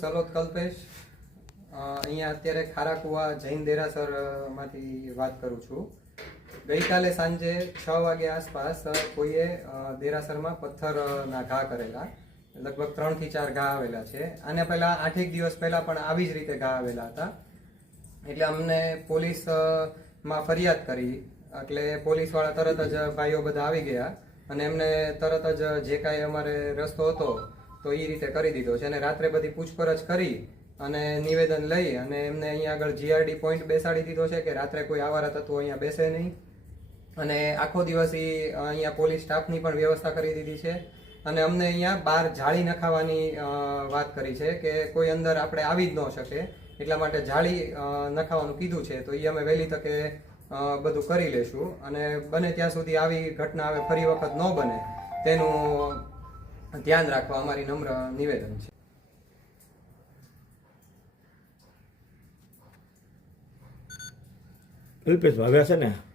સલોદ કલ્પેશ. અહીંયા અત્યારે ખારાકુવા જૈન દેરાસરમાંથી વાત કરું છું. ગઈકાલે સાંજે છ વાગ્યા આસપાસ કોઈએ દેરાસરમાં પથ્થરના ઘા કરેલા. લગભગ ત્રણથી ચાર ઘા આવેલા છે. આને પહેલા આઠેક દિવસ પહેલા પણ આવી જ રીતે ઘા આવેલા હતા. એટલે અમને પોલીસમાં ફરિયાદ કરી. એટલે પોલીસવાળા તરત જ ભાઈઓ બધા આવી ગયા. અને એમને તરત જ જે કાંઈ અમારે રસ્તો હતો તો એ રીતે કરી દીધો છે અને રાત્રે બધી પૂછપરછ કરી અને નિવેદન લઈ અને એમને અહીંયા આગળ જીઆરડી પોઈન્ટ બેસાડી દીધો છે કે રાત્રે કોઈ આવારા તત્વો અહીંયા બેસે નહીં. અને આખો દિવસ ઈ અહીંયા પોલીસ સ્ટાફની પણ વ્યવસ્થા કરી દીધી છે. અને અમને અહીંયા બહાર જાળી નખાવાની વાત કરી છે કે કોઈ અંદર આપણે આવી જ ન શકે. એટલા માટે જાળી નખાવાનું કીધું છે. તો એ અમે વહેલી તકે બધું કરી લેશું. અને બને ત્યાં સુધી આવી ઘટના હવે ફરી વખત ન બને. તેનું ધ્યાન રાખવા અમારી નમ્ર નિવેદન છે. અલ્પેશ ભાવ્યા છે ને?